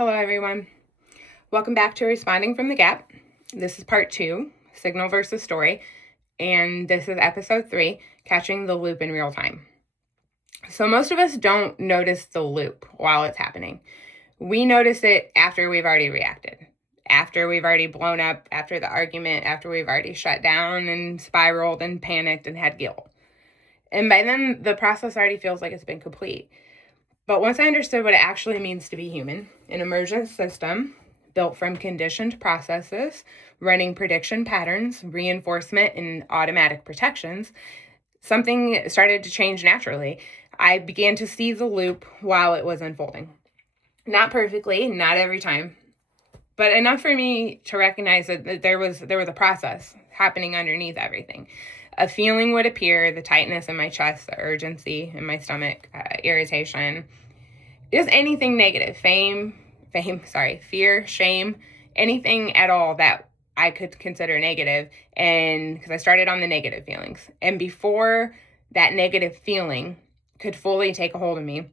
Hello, everyone. Welcome back to Responding from the Gap. This is part 2, Signal versus Story, and this is episode 3, Catching the Loop in Real Time. So most of us don't notice the loop while it's happening. We notice it after we've already reacted, after we've already blown up, after the argument, after we've already shut down and spiraled and panicked and had guilt. And by then, the process already feels like it's been complete. But once I understood what it actually means to be human, an emergent system built from conditioned processes, running prediction patterns, reinforcement, and automatic protections, something started to change naturally. I began to see the loop while it was unfolding. Not perfectly, not every time, but enough for me to recognize that there was a process happening underneath everything. A feeling would appear, the tightness in my chest, the urgency in my stomach, irritation, just anything negative, fear, shame, anything at all that I could consider negative. And because I started on the negative feelings. And before that negative feeling could fully take a hold of me,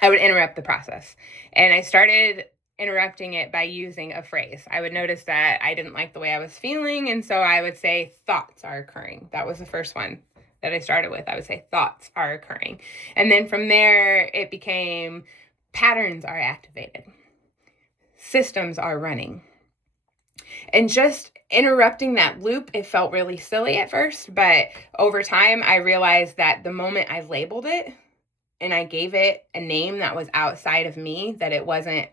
I would interrupt the process. And I started interrupting it by using a phrase. I would notice that I didn't like the way I was feeling, and so I would say, thoughts are occurring. That was the first one that I started with. I would say, thoughts are occurring. And then from there, it became patterns are activated. Systems are running. And just interrupting that loop, it felt really silly at first, but over time, I realized that the moment I labeled it, and I gave it a name that was outside of me, that it wasn't,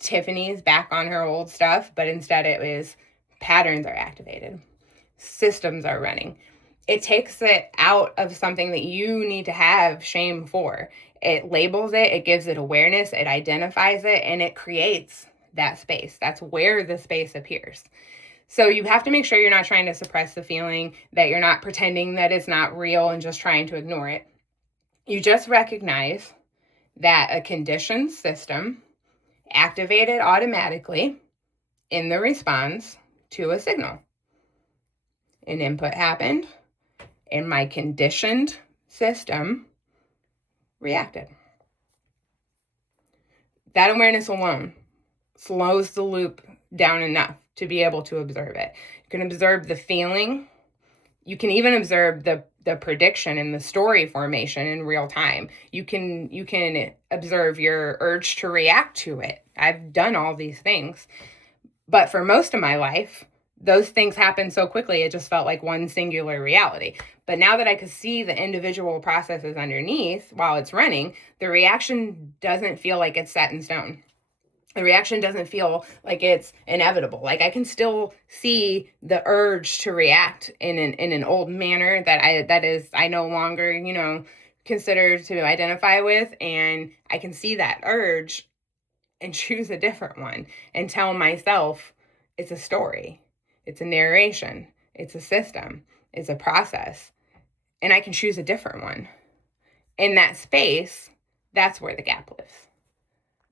Tiffany's back on her old stuff, but instead it was patterns are activated, systems are running. It takes it out of something that you need to have shame for. It labels it, it gives it awareness, it identifies it, and it creates that space. That's where the space appears. So you have to make sure you're not trying to suppress the feeling, that you're not pretending that it's not real and just trying to ignore it. You just recognize that a conditioned system activated automatically in the response to a signal. An input happened, and my conditioned system reacted. That awareness alone slows the loop down enough to be able to observe it. You can observe the feeling. You can even observe the prediction and the story formation in real time. You can observe your urge to react to it. I've done all these things. But for most of my life, those things happened so quickly, it just felt like one singular reality. But now that I could see the individual processes underneath while it's running, the reaction doesn't feel like it's set in stone. The reaction doesn't feel like it's inevitable. Like I can still see the urge to react in an old manner that I no longer, consider to identify with. And I can see that urge and choose a different one and tell myself it's a story, it's a narration, it's a system, it's a process, and I can choose a different one. In that space, that's where the gap lives.